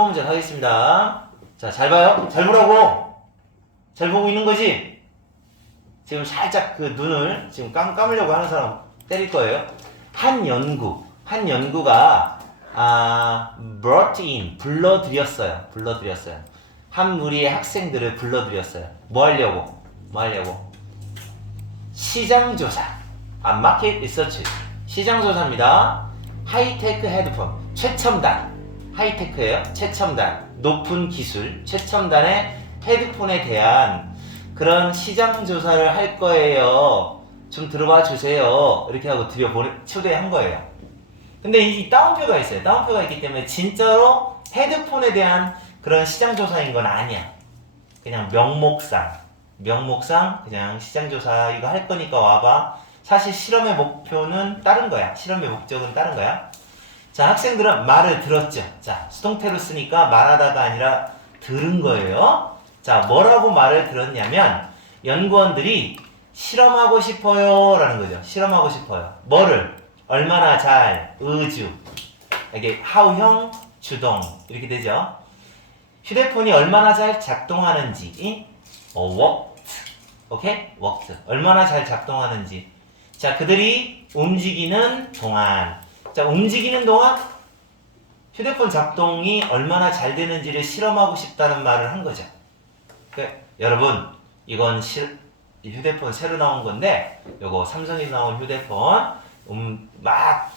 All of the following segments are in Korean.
3번 문제 가겠습니다. 자, 잘 봐요. 잘 보라고. 잘 보고 있는 거지? 지금 살짝 그 눈을 지금 감, 감으려고 하는 사람 때릴 거예요. 한 연구, 한 연구가 아, brought in, 불러들였어요. 불러들였어요. 한 무리의 학생들을 불러들였어요. 뭐 하려고? 뭐 하려고? 시장 조사. 아, 마켓 리서치. 시장 조사입니다. 하이테크 헤드폰. 최첨단. 하이테크예요. 최첨단. 높은 기술. 최첨단의 헤드폰에 대한 그런 시장 조사를 할 거예요. 좀 들어봐 주세요. 이렇게 하고 드려 보내 초대한 거예요. 근데 이 다운표가 있어요. 다운표가 있기 때문에 진짜로 헤드폰에 대한 그런 시장 조사인 건 아니야. 그냥 명목상, 명목상 그냥 시장 조사 이거 할 거니까 와봐. 사실 실험의 목표는 다른 거야. 실험의 목적은 다른 거야. 자, 학생들은 말을 들었죠. 자, 수동태로 쓰니까 말하다가 아니라 들은 거예요. 자, 뭐라고 말을 들었냐면 연구원들이 실험하고 싶어요 라는 거죠. 실험하고 싶어요. 뭐를? 얼마나 잘, 의주. 이게 하우형, 주동 이렇게 되죠. 휴대폰이 얼마나 잘 작동하는지 어, worked. 오케이? worked. 얼마나 잘 작동하는지. 자, 그들이 움직이는 동안. 자, 움직이는 동안 휴대폰 작동이 얼마나 잘 되는지를 실험하고 싶다는 말을 한 거죠. 그, 여러분, 이건 실, 이 휴대폰 새로 나온 건데, 요거 삼성에서 나온 휴대폰, 음, 막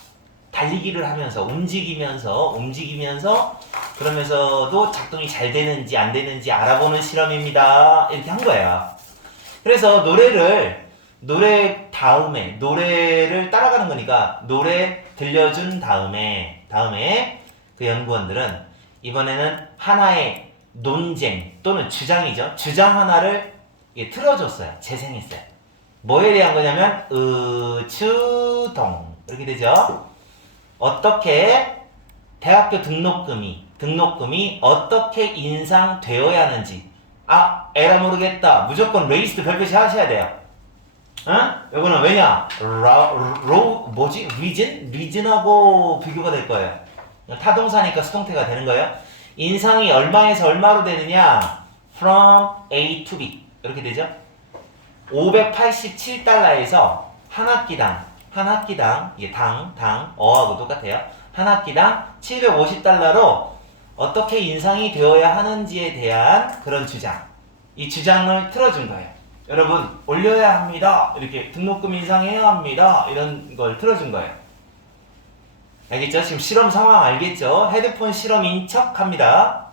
달리기를 하면서, 움직이면서, 움직이면서, 그러면서도 작동이 잘 되는지 안 되는지 알아보는 실험입니다. 이렇게 한 거야. 그래서 노래를, 노래 다음에, 노래를 따라가는 거니까, 노래 들려준 다음에, 다음에 그 연구원들은 이번에는 하나의 논쟁 또는 주장이죠. 주장 하나를 예, 틀어줬어요. 재생했어요. 뭐에 대한 거냐면 의추동 이렇게 되죠. 어떻게 대학교 등록금이 등록금이 어떻게 인상되어야 하는지 아 에라 모르겠다 무조건 레이스트 별표시 하셔야 돼요. 어? 이거는 왜냐 라, 로 뭐지 리즌 리즌하고 비교가 될 거예요. 타동사니까 수동태가 되는 거예요. 인상이 얼마에서 얼마로 되느냐? From A to B 이렇게 되죠. 587달러에서 한 학기당 한 학기당 이게 당, 당, 어하고 똑같아요. 한 학기당 750달러로 어떻게 인상이 되어야 하는지에 대한 그런 주장. 이 주장을 틀어준 거예요. 여러분 올려야 합니다. 이렇게 등록금 인상해야 합니다. 이런 걸 틀어준 거예요. 알겠죠? 지금 실험 상황 알겠죠? 헤드폰 실험인 척 합니다.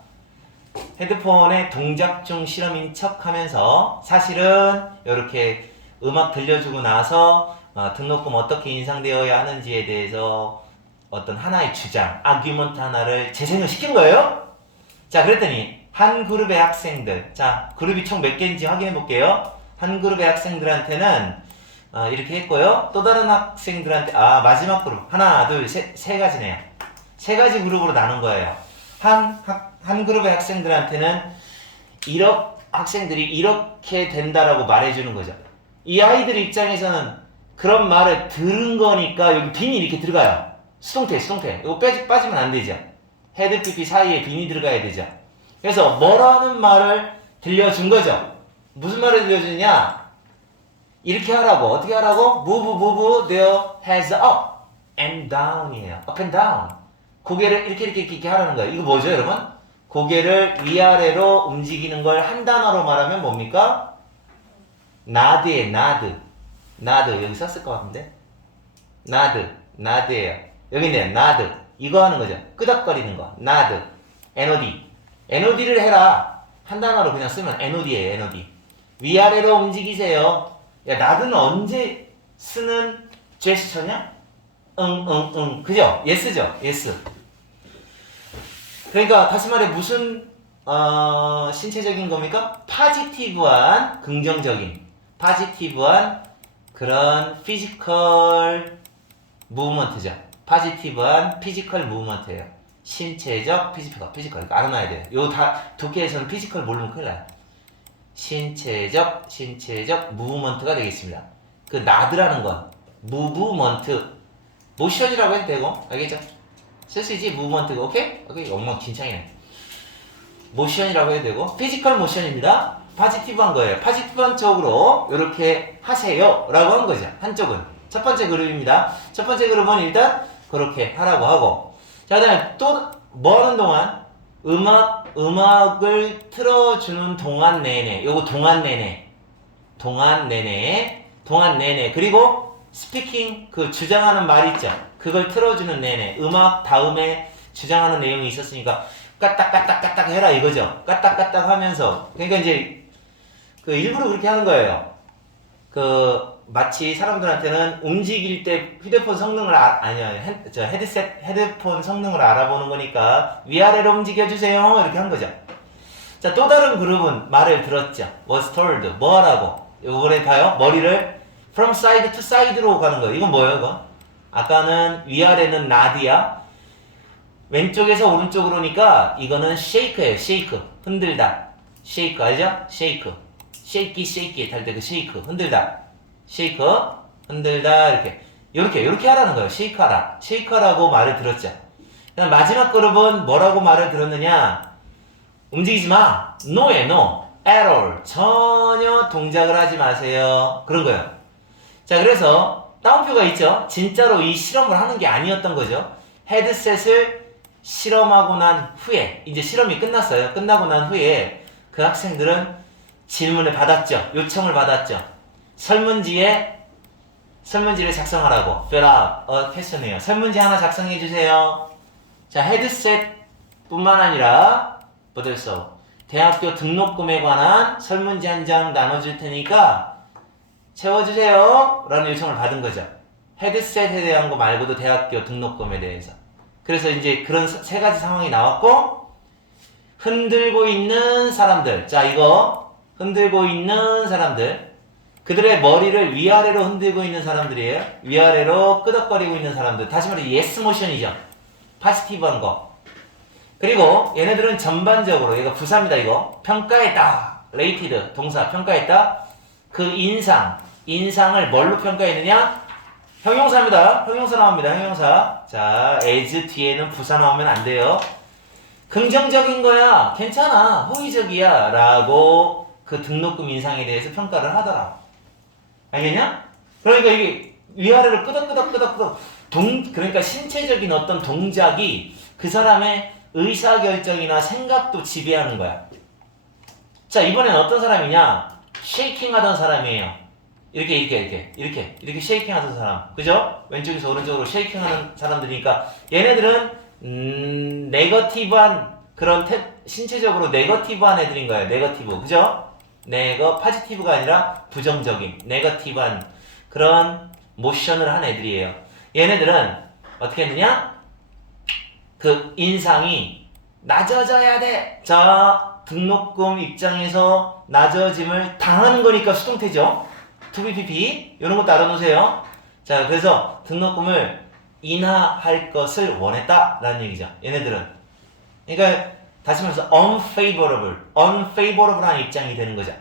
헤드폰의 동작 중 실험인 척 하면서 사실은 이렇게 음악 들려주고 나서 어, 등록금 어떻게 인상되어야 하는지에 대해서 어떤 하나의 주장, 아규먼트 하나를 재생을 시킨 거예요. 자, 그랬더니 한 그룹의 학생들, 자, 그룹이 총 몇 개인지 확인해 볼게요. 한 그룹의 학생들한테는 어, 이렇게 했고요. 또 다른 학생들한테 아 마지막 그룹 하나 둘셋 세 가지네요. 세 가지 그룹으로 나눈 거예요. 한, 학, 한 그룹의 학생들한테는 이렇 학생들이 이렇게 된다라고 말해주는 거죠. 이 아이들 입장에서는 그런 말을 들은 거니까 여기 빈이 이렇게 들어가요. 수동태, 수동태. 이거 빼지, 빠지면 안 되죠. 헤드 PP 사이에 빈이 들어가야 되죠. 그래서 뭐라는 말을 들려준 거죠. 무슨 말을 들려주냐? 이렇게 하라고. 어떻게 하라고? Move, move their heads up and down이에요. Up and down. 고개를 이렇게 이렇게 이렇게 하라는 거예요. 이거 뭐죠, 여러분? 고개를 위아래로 움직이는 걸 한 단어로 말하면 뭡니까? 나드에 나드. 나드. 여기 썼을 것 같은데? 나드. 나드예요. 여기 있네요. 나드. 이거 하는 거죠. 끄덕거리는 거. 나드. NOD. NOD를 해라. 한 단어로 그냥 쓰면 NOD예요. NOD. 위아래로 움직이세요. 야, 나드는 언제 쓰는 제스처냐? 응, 응, 응. 그죠? 예스죠? 예스. 그러니까 다시 말해 무슨 어, 신체적인 겁니까? 파지티브한 긍정적인 파지티브한 그런 피지컬 무브먼트죠. 파지티브한 피지컬 무브먼트예요. 신체적 피지컬 피지컬 이거 알아놔야 돼요. 요다 독해에서는 피지컬 모르면 큰일 나요. 신체적 신체적 무브먼트가 되겠습니다. 그 나드라는 건 무브먼트 모션이라고 해도 되고 알겠죠? 쓸 수 있지 무브먼트가 오케이? 오케이 엉망진창이네. 모션이라고 해도 되고 피지컬 모션입니다. 파지티브한 거예요. 파지티브한 쪽으로 이렇게 하세요 라고 한 거죠. 한쪽은 첫 번째 그룹입니다. 첫 번째 그룹은 일단 그렇게 하라고 하고 자 그다음에 또 뭐 하는 동안 음악 음악을 틀어주는 동안 내내 요거 동안 내내 동안 내내 동안 내내 그리고 스피킹 그 주장하는 말 있죠? 그걸 틀어주는 내내 음악 다음에 주장하는 내용이 있었으니까 까딱까딱까딱 해라 이거죠? 까딱까딱 하면서 그러니까 이제 그 일부러 그렇게 하는 거예요. 그 마치 사람들한테는 움직일 때 휴대폰 성능을 아, 아니요 헤, 저 헤드셋 헤드폰 성능을 알아보는 거니까 위아래로 움직여 주세요 이렇게 한 거죠. 자 또 다른 그룹은 말을 들었죠. was told 뭐 하라고 이번에 봐요 머리를 from side to side로 가는 거예요. 이건 뭐예요 이거? 아까는 위아래는 나디야 왼쪽에서 오른쪽으로니까 이거는 shake예요. shake 흔들다 shake 알죠? shake shaky shaky 할때 그 shake 흔들다 쉐이크 흔들다 이렇게 이렇게 이렇게 하라는 거예요. 쉐이크하라. 쉐이크하라고 말을 들었죠. 그다음 마지막 그룹은 뭐라고 말을 들었느냐? 움직이지 마. no. at all. 전혀 동작을 하지 마세요. 그런 거예요. 자, 그래서 다운표가 있죠. 진짜로 이 실험을 하는 게 아니었던 거죠. 헤드셋을 실험하고 난 후에 이제 실험이 끝났어요. 끝나고 난 후에 그 학생들은 질문을 받았죠. 요청을 받았죠. 설문지에 설문지를 작성하라고. Fill out a questionnaire. 설문지 하나 작성해 주세요. 자 헤드셋뿐만 아니라 뭐들써 대학교 등록금에 관한 설문지 한 장 나눠줄 테니까 채워주세요. 라는 요청을 받은 거죠. 헤드셋에 대한 거 말고도 대학교 등록금에 대해서. 그래서 이제 그런 세- 세 가지 상황이 나왔고 흔들고 있는 사람들. 자 이거 흔들고 있는 사람들 그들의 머리를 위아래로 흔들고 있는 사람들이에요. 위아래로 끄덕거리고 있는 사람들. 다시 말해 예스 모션이죠. 파지티브한 거. 그리고 얘네들은 전반적으로 얘가 부사입니다. 이거 평가했다. 레이티드 동사 평가했다. 그 인상 인상을 뭘로 평가했느냐? 형용사입니다. 형용사 나옵니다. 형용사. 자, as 뒤에는 부사 나오면 안 돼요. 긍정적인 거야. 괜찮아. 호의적이야. 라고 그 등록금 인상에 대해서 평가를 하더라. 알겠냐? 그러니까 이게 위아래로 끄덕끄덕끄덕끄덕 동 그러니까 신체적인 어떤 동작이 그 사람의 의사 결정이나 생각도 지배하는 거야. 자 이번엔 어떤 사람이냐? 쉐이킹 하던 사람이에요. 이렇게 이렇게 이렇게 이렇게 이렇게 쉐이킹 하던 사람, 그죠? 왼쪽에서 오른쪽으로 쉐이킹 하는 사람들이니까 얘네들은 음 네거티브한 그런 태, 신체적으로 네거티브한 애들인 거예요. 네거티브, 그죠? 네거 파지티브가 아니라 부정적인 네거티브한 그런 모션을 한 애들이에요. 얘네들은 어떻게 했느냐? 그 인상이 낮아져야 돼. 자, 등록금 입장에서 낮아짐을 당하는 거니까 수동태죠. 투비피피 이런 것도 알아놓으세요. 자, 그래서 등록금을 인하할 것을 원했다라는 얘기죠. 얘네들은. 그러니까 다시 말해서 unfavorable, unfavorable한 입장이 되는 거죠.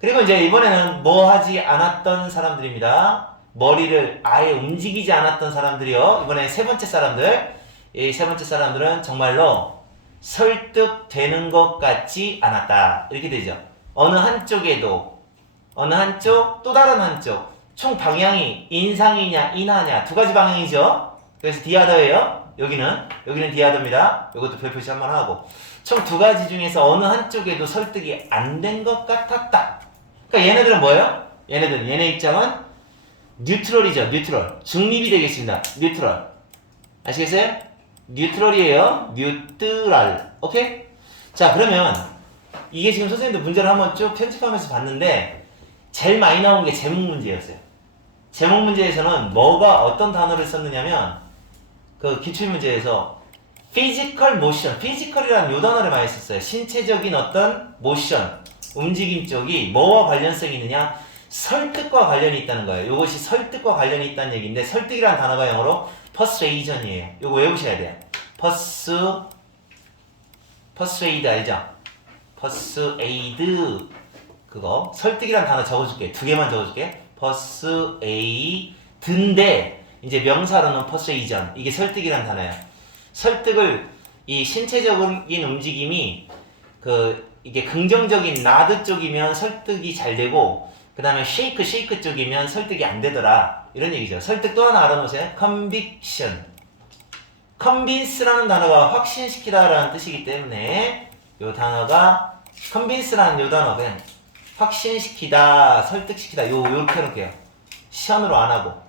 그리고 이제 이번에는 뭐 하지 않았던 사람들입니다. 머리를 아예 움직이지 않았던 사람들이요. 이번에 세 번째 사람들. 이 세 번째 사람들은 정말로 설득되는 것 같지 않았다. 이렇게 되죠. 어느 한쪽에도, 어느 한쪽, 또 다른 한쪽. 총 방향이 인상이냐, 인하냐. 두 가지 방향이죠. 그래서 디아더예요. 여기는, 여기는 디아더입니다. 이것도 별표시 한번 하고. 총 두 가지 중에서 어느 한쪽에도 설득이 안 된 것 같았다. 그러니까 얘네들은 뭐예요? 얘네들은, 얘네 입장은 뉴트럴이죠. 뉴트럴. 중립이 되겠습니다. 뉴트럴. 아시겠어요? 뉴트럴이에요. 뉴트럴. 오케이? 자, 그러면 이게 지금 선생님들 문제를 한번 쭉 편집하면서 봤는데 제일 많이 나온 게 제목 문제였어요. 제목 문제에서는 뭐가 어떤 단어를 썼느냐면 그 기출 문제에서 피지컬 모션, 피지컬이라는 요 단어를 많이 썼어요. 신체적인 어떤 모션, 움직임 쪽이 뭐와 관련성이 있느냐? 설득과 관련이 있다는 거예요. 이것이 설득과 관련이 있다는 얘기인데 설득이라는 단어가 영어로 persuasion이에요. 이거 외우셔야 돼요. persu persuade 알죠? persuade 그거 설득이라는 단어 적어줄게. 두 개만 적어줄게. persuade인데 이제 명사로는 persuasion 이게 설득이라는 단어야. 설득을 이 신체적인 움직임이 그 이게 긍정적인 나드 쪽이면 설득이 잘 되고 그 다음에 쉐이크 쉐이크 쪽이면 설득이 안 되더라 이런 얘기죠. 설득 또 하나 알아놓으세요. conviction. convince라는 단어가 확신시키다라는 뜻이기 때문에 이 단어가 convince라는 이 단어 그냥 확신시키다, 설득시키다 요 요렇게 해놓을게요. 시연으로 안 하고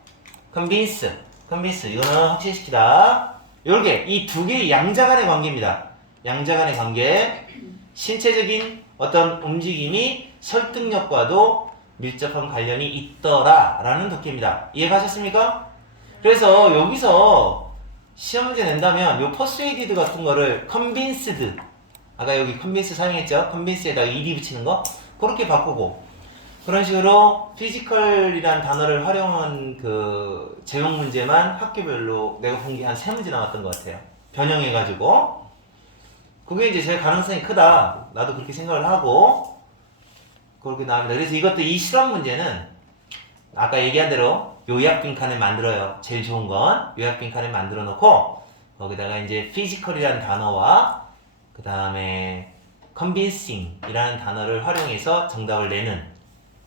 convince, convince 이거는 확신시키다. 요렇게 이 두 개의 양자 간의 관계입니다. 양자 간의 관계. 신체적인 어떤 움직임이 설득력과도 밀접한 관련이 있더라라는 독해입니다. 이해가셨습니까? 그래서 여기서 시험 문제 낸다면 요 persuaded 같은 거를 convinced 아까 여기 convince 사용했죠? convince에다가 ed 붙이는 거 그렇게 바꾸고 그런 식으로 피지컬이라는 단어를 활용한 그 제목 문제만 학교별로 내가 본 게 한 세 문제 나왔던 것 같아요. 변형해가지고 그게 이제 제일 가능성이 크다. 나도 그렇게 생각을 하고 그렇게 나옵니다. 그래서 이것도 이 실험 문제는 아까 얘기한 대로 요약 빈칸을 만들어요. 제일 좋은 건 요약 빈칸을 만들어 놓고 거기다가 이제 피지컬이라는 단어와 그 다음에 convincing이라는 단어를 활용해서 정답을 내는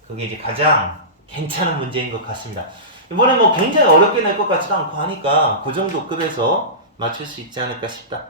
그게 이제 가장 괜찮은 문제인 것 같습니다. 이번에 뭐 굉장히 어렵게 낼 것 같지도 않고 하니까 그 정도 급에서 맞출 수 있지 않을까 싶다.